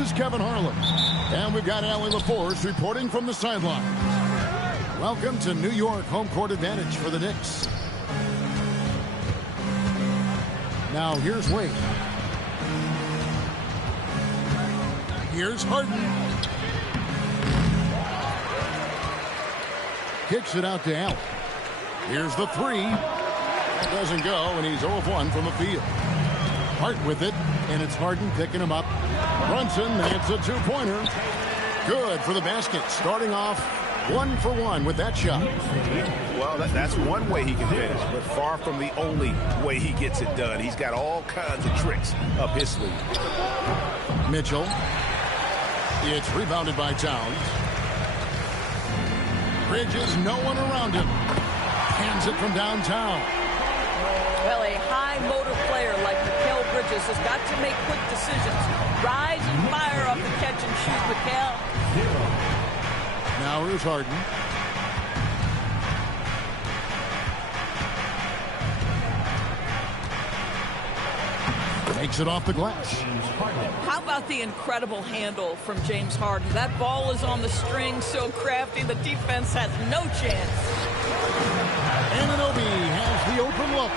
is Kevin Harlan. And we've got Allie LaForce reporting from the sideline. Welcome to New York, home court advantage for the Knicks. Now here's Wade. Here's Harden. Kicks it out to Allen. Here's the three. That doesn't go, and he's 0 of 1 from the field. Hart with it, and it's Harden picking him up. Brunson, it's a two-pointer. Good for the basket. Starting off 1 for 1 with that shot. Well, that's one way he can finish, but far from the only way he gets it done. He's got all kinds of tricks up his sleeve. Mitchell. It's rebounded by Towns. Bridges, no one around him. Hands it from downtown. Well, a high-motor player like Mikal Bridges has got to make quick decisions. Rise and fire off the catch and shoot, Mikal. Now here's Harden. Makes it off the glass. How about the incredible handle from James Harden? That ball is on the string, so crafty, the defense has no chance. Anunoby has the open look.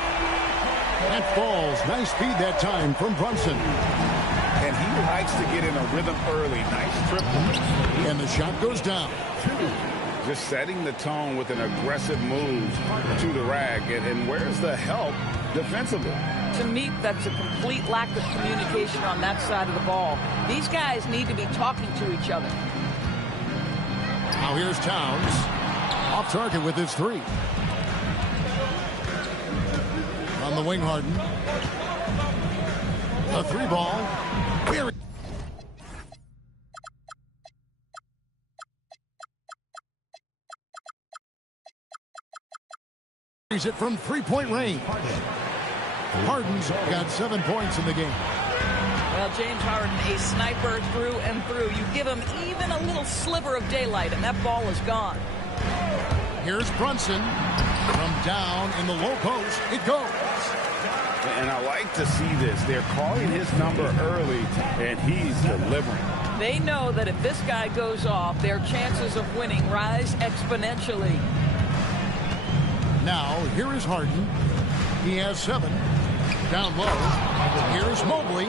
That falls. Nice speed that time from Brunson. And he likes to get in a rhythm early. Nice triple. And the shot goes down. Just setting the tone with an aggressive move to the rag. And where's the help defensively? To me, that's a complete lack of communication on that side of the ball. These guys need to be talking to each other. Now here's Towns. Off target with his three. On the wing, Harden. A three ball. He's it from three-point range. Harden's got 7 points in the game. Well, James Harden, a sniper through and through. You give him even a little sliver of daylight, and that ball is gone. Here's Brunson. From down in the low post, it goes. And I like to see this. They're calling his number early, and he's delivering. They know that if this guy goes off, their chances of winning rise exponentially. Now, here is Harden. He has 7. Down low. Here's Mobley.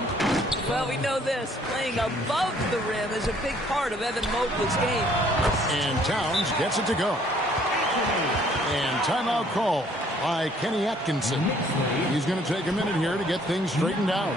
Well, we know this. Playing above the rim is a big part of Evan Mobley's game. And Towns gets it to go. And timeout call by Kenny Atkinson. He's going to take a minute here to get things straightened out.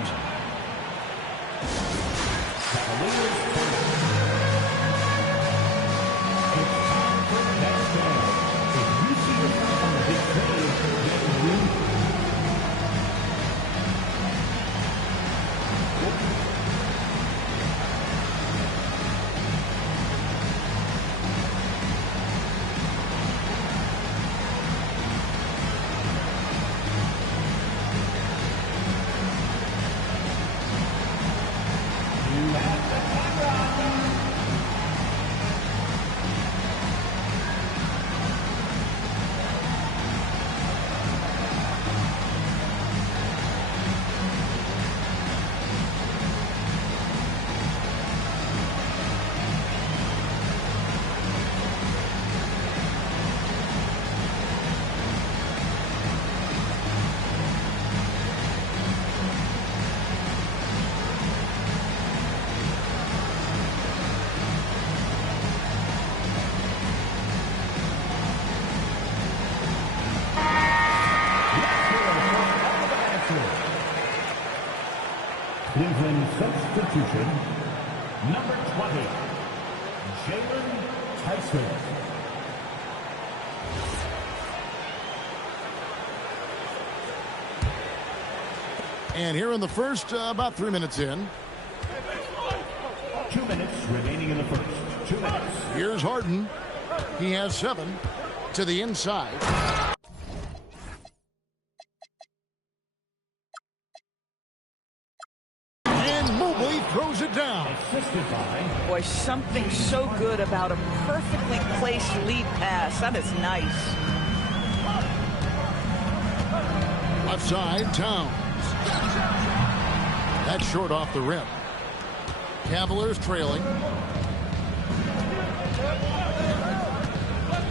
Cleveland substitution, number 20, Jalen Tyson. And here in the first, about 3 minutes in. 2 minutes remaining in the first. 2 minutes. Here's Harden. He has 7 to the inside. Throws it down. Boy, something so good about a perfectly placed lead pass. That is nice. Left side, Towns. That's short off the rim. Cavaliers trailing.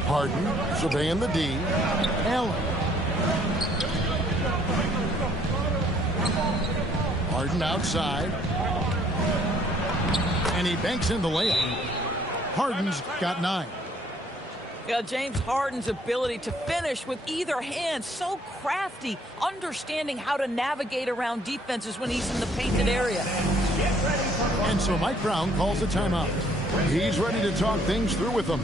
Harden surveying the D. Allen. Harden outside. And he banks in the layup. Harden's got 9. Yeah, James Harden's ability to finish with either hand, so crafty, understanding how to navigate around defenses when he's in the painted area. And so Mike Brown calls a timeout. He's ready to talk things through with them.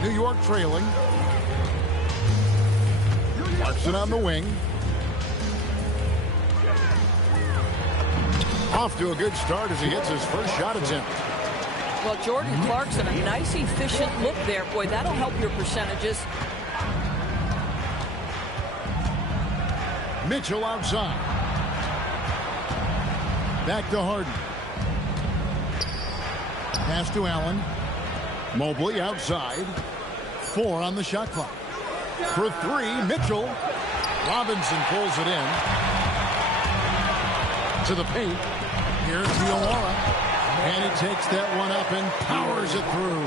New York trailing. Clarkson on the wing. Off to a good start as he hits his first shot attempt. Well, Jordan Clarkson, a nice, efficient look there. Boy, that'll help your percentages. Mitchell outside. Back to Harden. Pass to Allen. Mobley outside. 4 on the shot clock. For 3, Mitchell. Robinson pulls it in. To the paint. Here's Diawara. And he takes that one up and powers it through.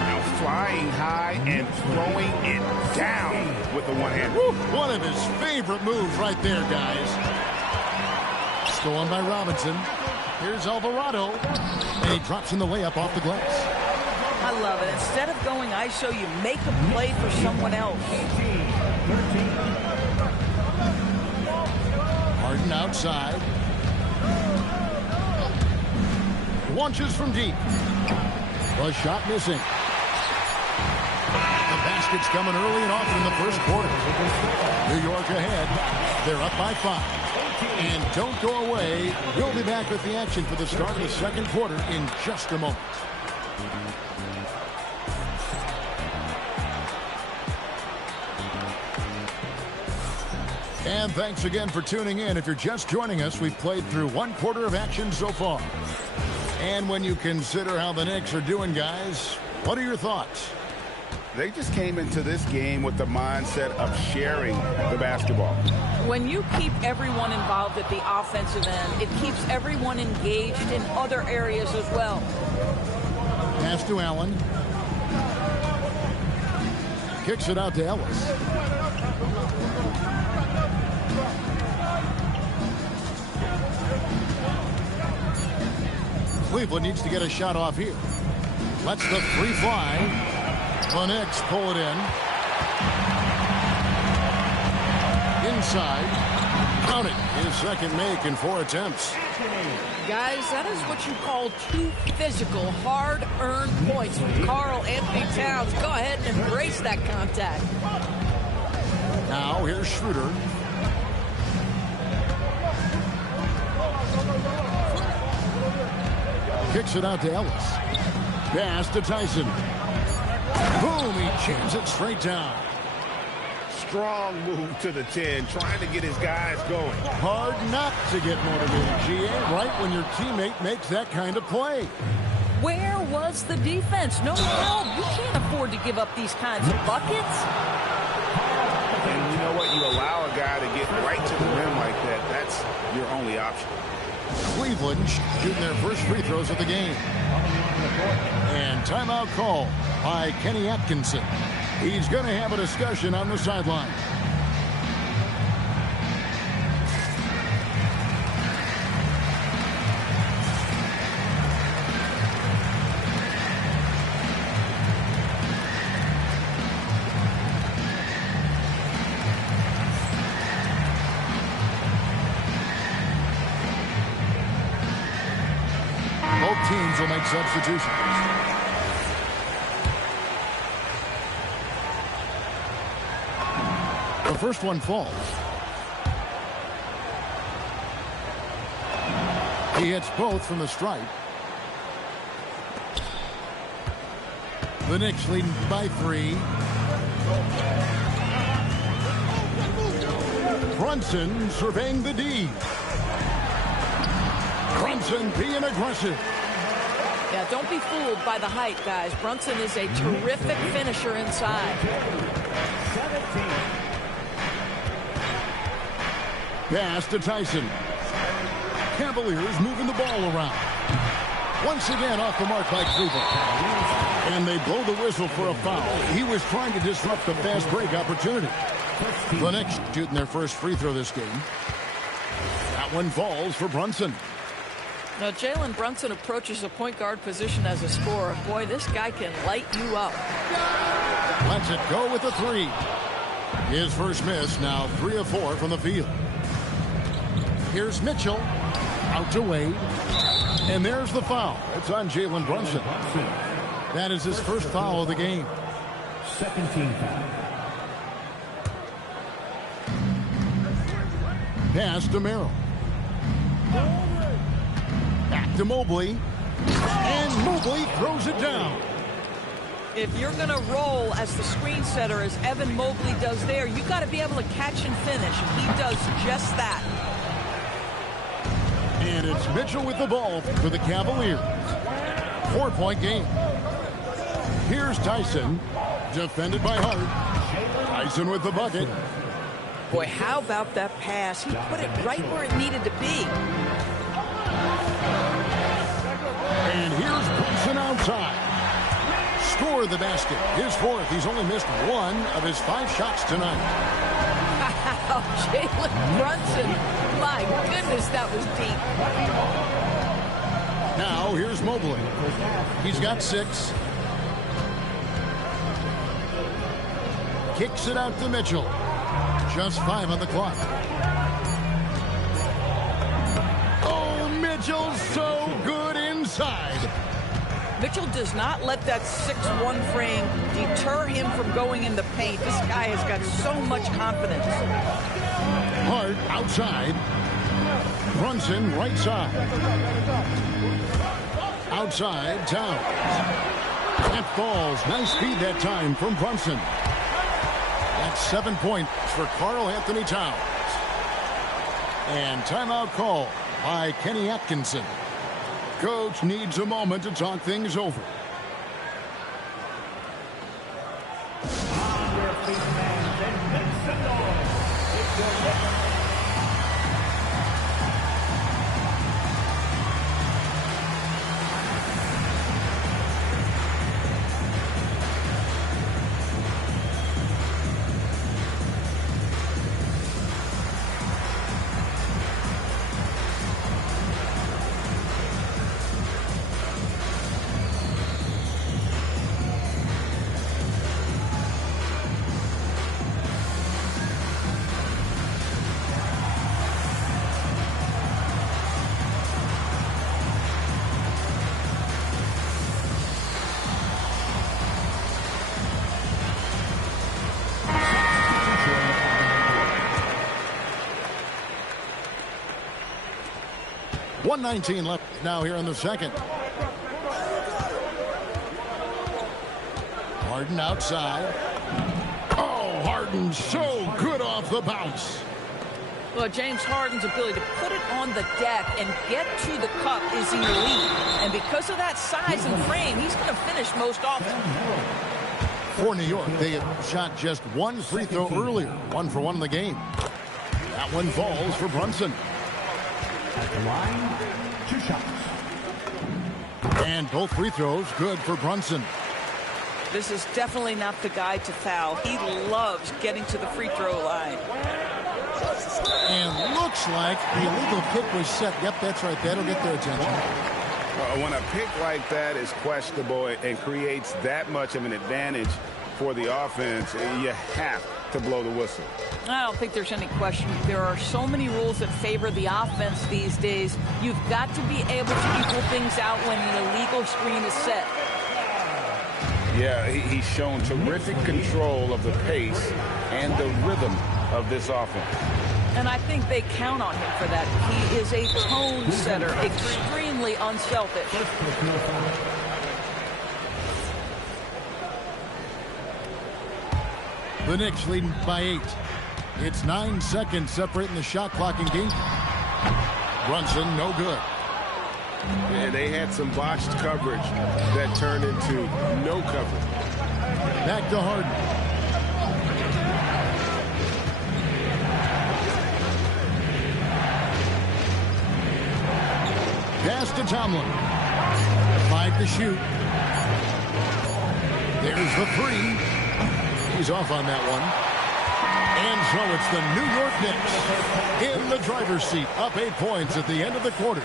Now flying high and throwing it down with the one-hand. One of his favorite moves right there, guys. Stolen by Robinson. Here's Alvarado. And he drops in the layup off the glass. I love it. Instead of going ISO, you make a play for someone else. Harden outside. Launches from deep. The shot missing. The basket's coming early and often in the first quarter. New York ahead. They're up by 5. And don't go away. We'll be back with the action for the start of the second quarter in just a moment. And thanks again for tuning in. If you're just joining us, we've played through 1 quarter of action so far. And when you consider how the Knicks are doing, guys, what are your thoughts? They just came into this game with the mindset of sharing the basketball. When you keep everyone involved at the offensive end, it keeps everyone engaged in other areas as well. Pass to Allen. Kicks it out to Ellis. Cleveland needs to get a shot off here. Lets the 3 fly. The Knicks pull it in. Inside. Count it. His second make in 4 attempts. Guys, that is what you call 2 physical, hard-earned points from Karl Anthony Towns. Go ahead and embrace that contact. Now here's Schroeder. Kicks it out to Ellis. Pass to Tyson. Boom, he jams it straight down. Strong move to the 10, trying to get his guys going. Hard not to get motivated, GA, right when your teammate makes that kind of play. Where was the defense? No help. You can't afford to give up these kinds of buckets. And you know what? You allow a guy to get right to the rim like that. That's your only option. Cleveland shooting their first free throws of the game. And timeout call by Kenny Atkinson. He's going to have a discussion on the sideline. teams will make substitutions. The first one falls. He hits both from the stripe. The Knicks leading by 3. Brunson surveying the D. Brunson being aggressive. Yeah, don't be fooled by the height, guys. Brunson is a terrific finisher inside. 17. Pass to Tyson. Cavaliers moving the ball around. Once again off the mark by Cleveland. And they blow the whistle for a foul. He was trying to disrupt the fast break opportunity. The Knicks shooting their first free throw this game. That one falls for Brunson. Now, Jalen Brunson approaches a point guard position as a scorer. Boy, this guy can light you up. Lets it go with a 3. His first miss, now 3 of 4 from the field. Here's Mitchell. Out to Wade. And there's the foul. It's on Jalen Brunson. That is his first foul of the game. Second team foul. Pass to Merrill. Back to Mobley. And Mobley throws it down. If you're going to roll as the screen setter as Evan Mobley does there, you got to be able to catch and finish. He does just that. And it's Mitchell with the ball for the Cavaliers. 4-point game. Here's Tyson. Defended by Hart. Tyson with the bucket. Boy, how about that pass? He put it right where it needed to be. And here's Brunson outside. Score the basket. His 4th. He's only missed 1 of his 5 shots tonight. Wow, Jalen Brunson. My goodness, that was deep. Now here's Mobley. He's got 6. Kicks it out to Mitchell. Just 5 on the clock. Oh, Mitchell's so good inside. Mitchell does not let that 6'1" frame deter him from going in the paint. This guy has got so much confidence. Hart outside. Brunson right side. Outside, Towns. That falls. Nice feed that time from Brunson. That's 7 points for Karl Anthony Towns. And timeout call by Kenny Atkinson. Coach needs a moment to talk things over. On their feet, fans, and make some noise. It's your Knicks. .119 left now here in the second. Harden outside. Oh, Harden so good off the bounce. Well, James Harden's ability to put it on the deck and get to the cup is elite. And because of that size and frame, he's going to finish most often. For New York, they have shot just 1 free throw earlier. 1 for 1 in the game. That one falls for Brunson. At the line, 2 shots. And both free throws good for Brunson. This is definitely not the guy to foul. He loves getting to the free throw line. And looks like the illegal kick was set. Yep, that's right. That'll get their attention. When a pick like that is questionable and creates that much of an advantage for the offense, you have to blow the whistle. I don't think there's any question. There are so many rules that favor the offense these days. You've got to be able to equal things out when an illegal screen is set. Yeah, he's shown terrific control of the pace and the rhythm of this offense. And I think they count on him for that. He is a tone setter, extremely unselfish. The Knicks leading by 8. It's 9 seconds separating the shot clock and game. Brunson, no good. And they had some botched coverage that turned into no coverage. Back to Harden. Pass to Tomlin. 5 to shoot. There's the 3. He's off on that one. And so it's the New York Knicks in the driver's seat, up 8 points at the end of the quarter.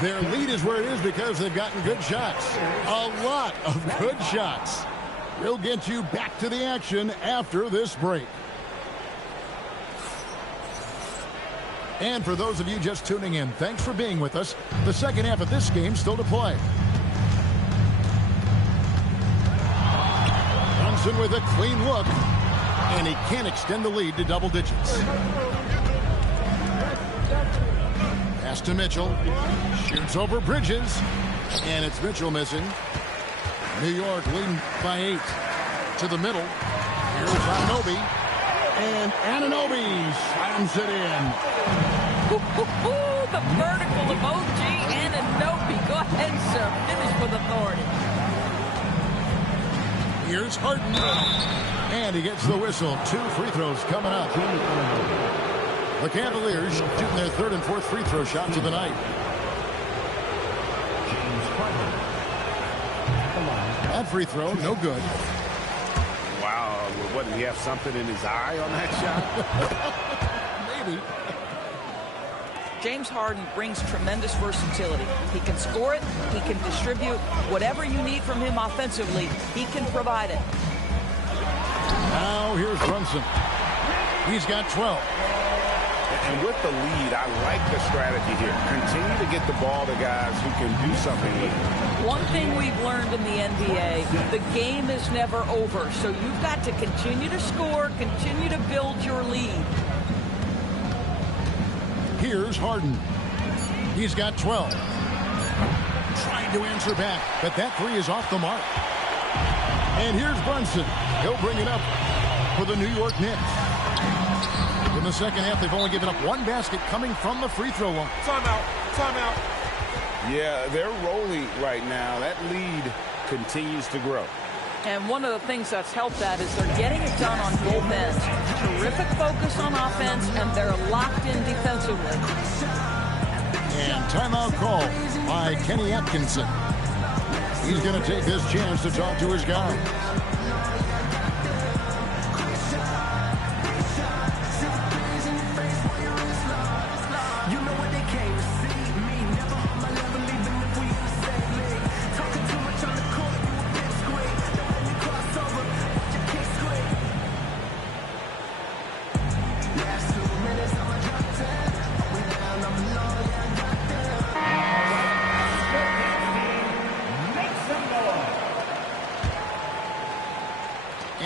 Their lead is where it is because they've gotten good shots. A lot of good shots. We'll get you back to the action after this break. And for those of you just tuning in, thanks for being with us. The second half of this game still to play. Brunson with a clean look. And he can't extend the lead to double digits. Pass to Mitchell. Shoots over Bridges. And it's Mitchell missing. New York leading by 8. To the middle. Here's Anunoby. And Anunoby slams it in. The vertical of OG Anunoby. Go ahead, sir. Finish with authority. Here's Harden. And he gets the whistle. 2 free throws coming up. The Cavaliers shooting their 3rd and 4th free throw shots of the night. That free throw, no good. Wow, what, did he have something in his eye on that shot? Maybe. James Harden brings tremendous versatility. He can score it. He can distribute. Whatever you need from him offensively, he can provide it. Now here's Brunson. He's got 12. And with the lead, I like the strategy here. Continue to get the ball to guys who can do something with it. One thing we've learned in the NBA, the game is never over. So you've got to continue to score, continue to build your lead. Here's Harden. He's got 12. Trying to answer back, but that 3 is off the mark. And here's Brunson. He'll bring it up for the New York Knicks. In the second half, they've only given up 1 basket coming from the free throw line. Timeout. Timeout. Yeah, they're rolling right now. That lead continues to grow. And one of the things that's helped that is they're getting it done on both ends. Terrific focus on offense, and they're locked in defensively. And timeout call by Kenny Atkinson. He's going to take this chance to talk to his guys.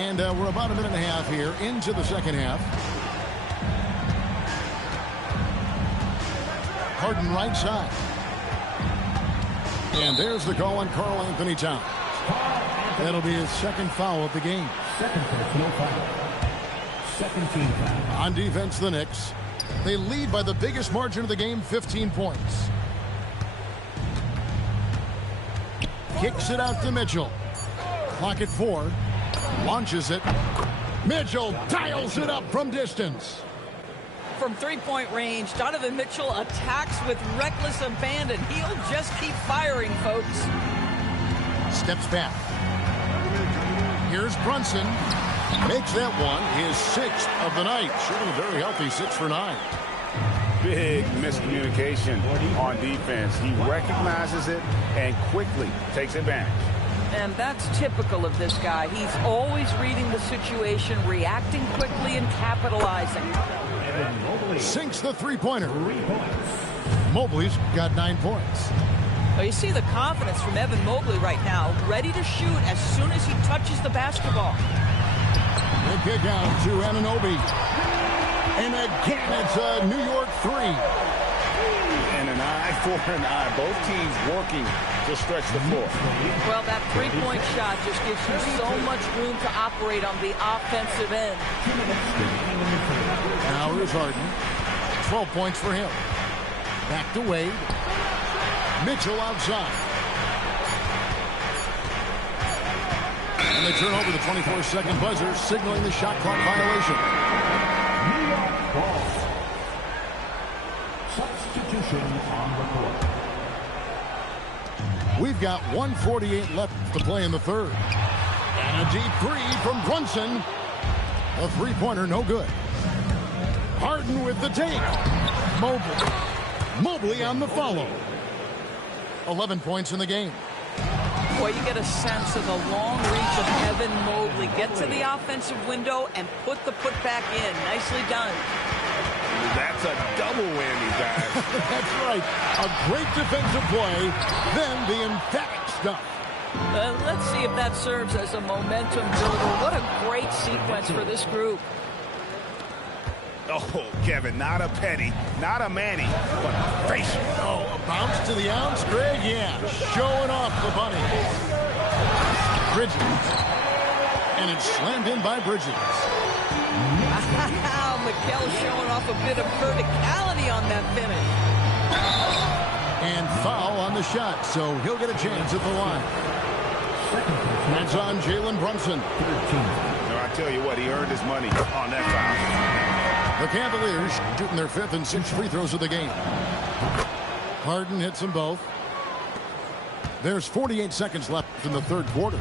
And we're about a minute and a half here into the second half. Harden right side. And there's the call on Karl Anthony Towns. That'll be his 2nd foul of the game. Second personal foul. Second team foul. On defense, the Knicks. They lead by the biggest margin of the game, 15 points. Kicks it out to Mitchell. Clock at 4. Launches it. Mitchell dials it up from distance. From three-point range, Donovan Mitchell attacks with reckless abandon. He'll just keep firing, folks. Steps back. Here's Brunson. Makes that one his 6th of the night. Shooting a very healthy 6 for 9. Big miscommunication on defense. He recognizes it and quickly takes advantage. And that's typical of this guy. He's always reading the situation, reacting quickly, and capitalizing. Evan Mobley. Sinks the three-pointer. 3 points. Mobley's got 9 points. Well, you see the confidence from Evan Mobley right now, ready to shoot as soon as he touches the basketball. The kick out to Anunoby. And again, it's a New York 3. And an eye for an eye. Both teams working to stretch the floor. Well, that three-point shot just gives you so much room to operate on the offensive end. Now here's Harden. 12 points for him. Back to Wade. Mitchell outside. And they turn over the 24-second buzzer, signaling the shot clock violation. New York ball. Substitution on the court. We've got 1:48 left to play in the third. And a deep three from Brunson. A three-pointer, no good. Harden with the take. Mobley on the follow. 11 points in the game. Boy, you get a sense of the long reach of Evan Mobley. Get to the offensive window and put the putback in. Nicely done. That's a double whammy, guys. That's right. A great defensive play, then the emphatic stuff. Let's see if that serves as a momentum builder. What a great sequence for this group. Oh, Kevin, not a Petty, not a Manny, but a facial. Oh, a bounce to the ounce, Greg? Yeah, showing off the bunny. Bridges. And it's slammed in by Bridges. Wow, Mikal showing off a bit of verticality on that finish. And foul on the shot, so he'll get a chance at the line. That's on Jalen Brunson. No, I tell you what, he earned his money on that foul. The Cavaliers shooting their 5th and 6th free throws of the game. Harden hits them both. There's 48 seconds left in the third quarter.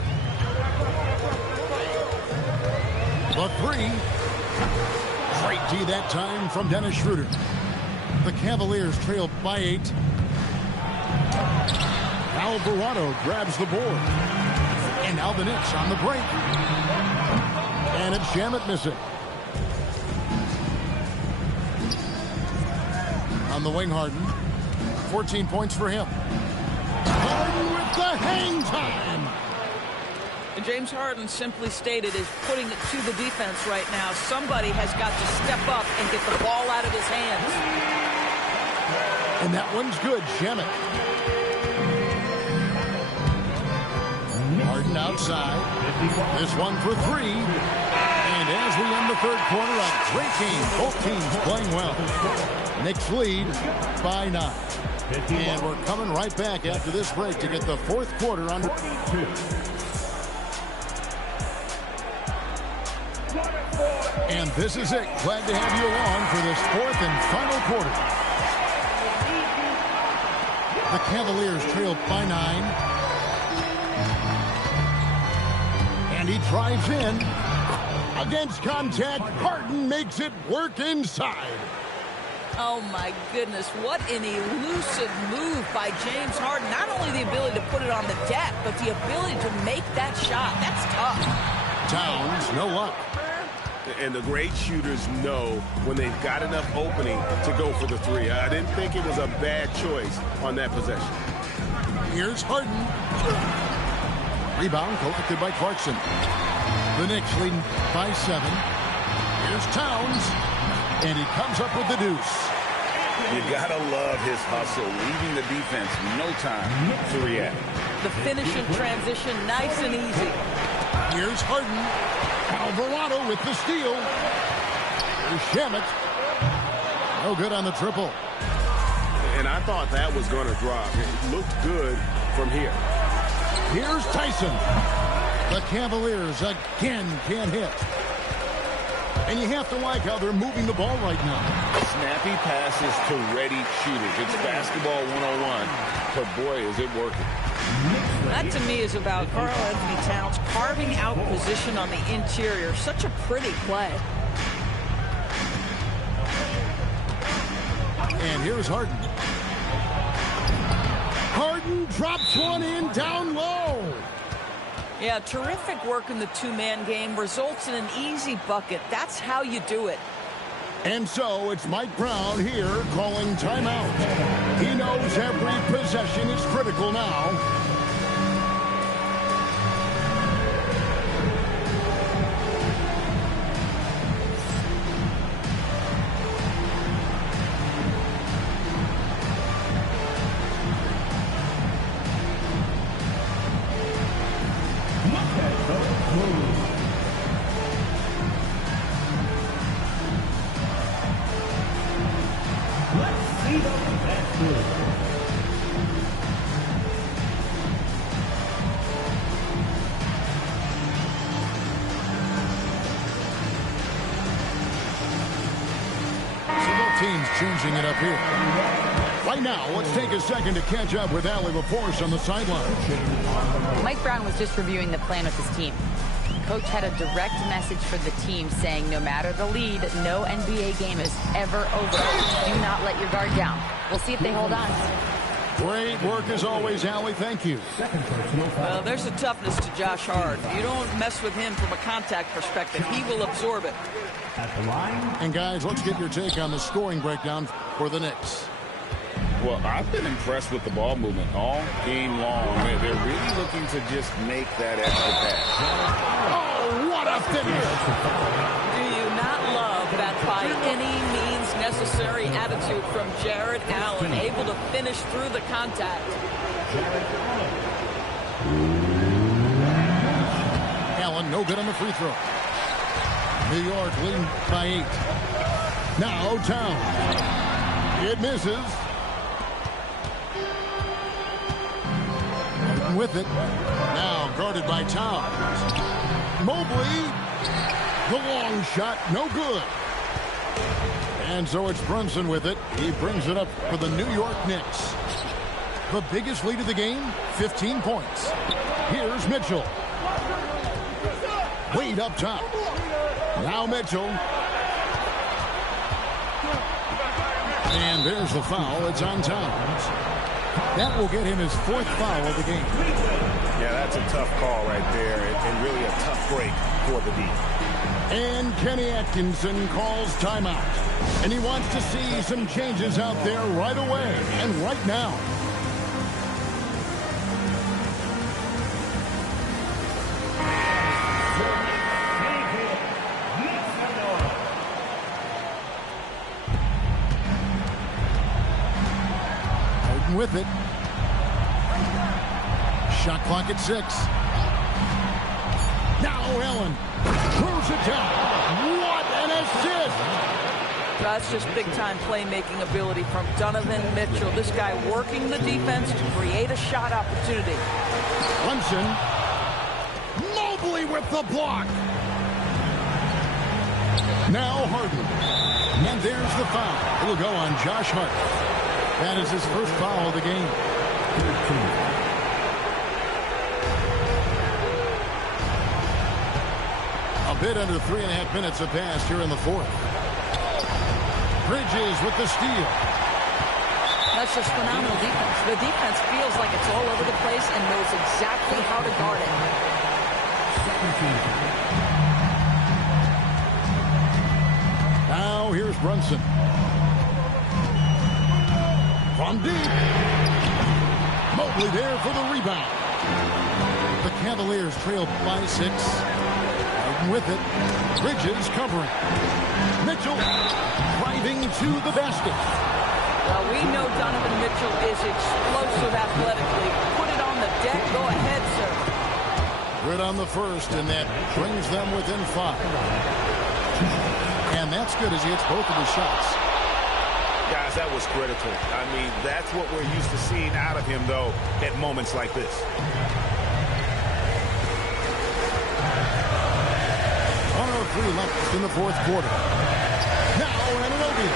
The three. Great D that time from Dennis Schroeder. The Cavaliers trail by 8. Alvarado grabs the board. And now the Knicks on the break. And it's Shamet missing. On the wing, Harden. 14 points for him. Harden with the hang time. And James Harden, simply stated, is putting it to the defense right now. Somebody has got to step up and get the ball out of his hands. And that one's good, Shamet. Harden outside. This one for 3. And as we end the third quarter, a great game. Both teams playing well. Knicks lead by 9. And we're coming right back after this break to get the fourth quarter under. And this is it. Glad to have you along for this fourth and final quarter. The Cavaliers trail by 9. And he drives in. Against contact, Harden makes it work inside. Oh, my goodness. What an elusive move by James Harden. Not only the ability to put it on the deck, but the ability to make that shot. That's tough. Towns, no luck. And the great shooters know when they've got enough opening to go for the 3. I didn't think it was a bad choice on that possession. Here's Harden. Rebound collected by Clarkson. The Knicks leading by 7. Here's Towns. And he comes up with the deuce. You gotta love his hustle, leaving the defense no time to react. The finish in transition, nice and easy. Here's Harden. Alvarado with the steal. Here's Shamet. No good on the triple. And I thought that was going to drop. It looked good from here. Here's Tyson. The Cavaliers again can't hit. And you have to like how they're moving the ball right now. Snappy passes to ready shooters. It's basketball 101. But boy, is it working. That to me is about Karl Anthony Towns carving out position on the interior. Such a pretty play. And here's Harden. Harden drops one in down low. Yeah, terrific work in the two-man game results in an easy bucket. That's how you do it. And so it's Mike Brown here calling timeout. He knows every possession is critical now. Teams changing it up here. Right now, let's take a second to catch up with Allie LaForce on the sideline. Mike Brown was just reviewing the plan with his team. Coach had a direct message for the team saying no matter the lead, no NBA game is ever over. Do not let your guard down. We'll see if they hold on. Great work as always, Allie. Thank you. Well, there's a toughness to Josh Hart. You don't mess with him from a contact perspective. He will absorb it. And guys, let's get your take on the scoring breakdown for the Knicks. Well, I've been impressed with the ball movement all game long. They're really looking to just make that extra pass. Oh, what a finish! Do you not love that by any means necessary attitude from Jared Allen, able to finish through the contact? Allen, no good on the free throw. New York leading by 8. Now Towns. It misses. With it. Now guarded by Towns. Mobley. The long shot. No good. And so it's Brunson with it. He brings it up for the New York Knicks. The biggest lead of the game, 15 points. Here's Mitchell. Wade up top. Now Mitchell. And there's the foul. It's on Towns. That will get him his 4th foul of the game. Yeah, that's a tough call right there, and really a tough break for the D. And Kenny Atkinson calls timeout. And he wants to see some changes out there right away and right now. With it. Shot clock at 6. Now Allen throws it down. What an assist! That's just big-time playmaking ability from Donovan Mitchell. This guy working the defense to create a shot opportunity. Brunson. Mobley with the block. Now Harden. And there's the foul. It'll go on Josh Hart. That is his first foul of the game. A bit under 3.5 minutes have passed here in the 4th. Bridges with the steal. That's just phenomenal defense. The defense feels like it's all over the place and knows exactly how to guard it. Now here's Brunson. From deep. Mobley there for the rebound. The Cavaliers trail by 6. Harden with it. Bridges covering. Mitchell driving to the basket. Well, we know Donovan Mitchell is explosive athletically. Put it on the deck. Go ahead, sir. Good on the first, and that brings them within 5. And that's good as he hits both of his shots. Guys, that was critical. I mean, that's what we're used to seeing out of him, though, at moments like this. 1:03 left in the 4th quarter. Now Anunoby.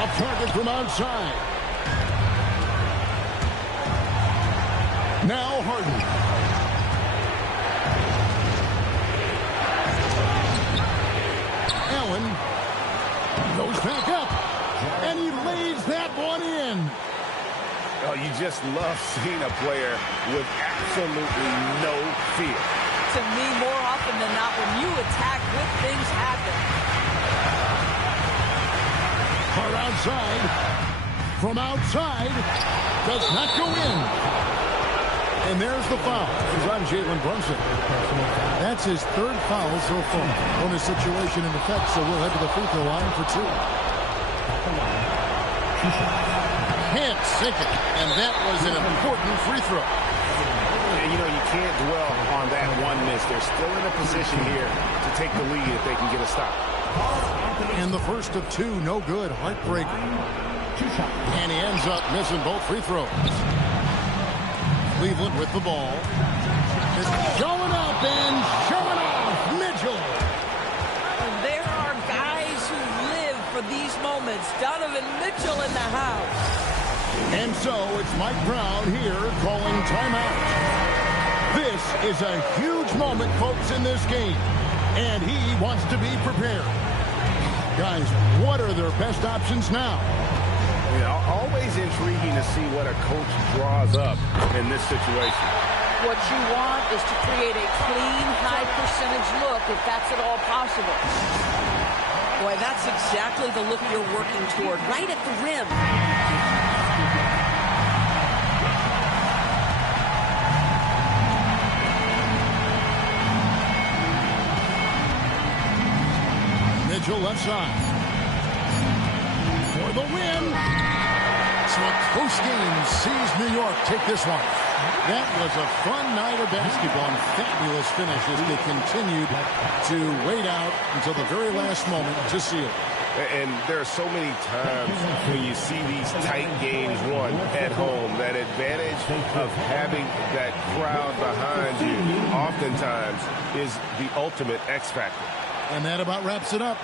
Off target from outside. Now Harden. Allen goes back up. And he lays that one in. Oh, you just love seeing a player with absolutely no fear. To me, more often than not, when you attack with things happen. Far outside. From outside. Does not go in. And there's the foul. It's on Jalen Brunson. That's his third foul so far. Bonus situation in effect, so we'll head to the free throw line for two. Can't sink it. And that was an important free throw. And, you know, you can't dwell on that one miss. They're still in a position here to take the lead if they can get a stop. And the first of two, no good. Heartbreaker. And he ends up missing both free throws. Cleveland with the ball. Is showing up and showing off. Mitchell. There are guys who live for these moments. Donovan Mitchell in the house. And so it's Mike Brown here calling timeout. This is a huge moment, folks, in this game. And he wants to be prepared. Guys, what are their best options now? Always intriguing to see what a coach draws up in this situation. What you want is to create a clean, high percentage look, if that's at all possible. Boy, that's exactly the look you're working toward, right at the rim. Mitchell left side. For the win. So a close game sees New York take this one. That was a fun night of basketball and fabulous finish as they continued to wait out until the very last moment to seal it. And there are so many times when you see these tight games won at home, that advantage of having that crowd behind you oftentimes is the ultimate X factor. And that about wraps it up.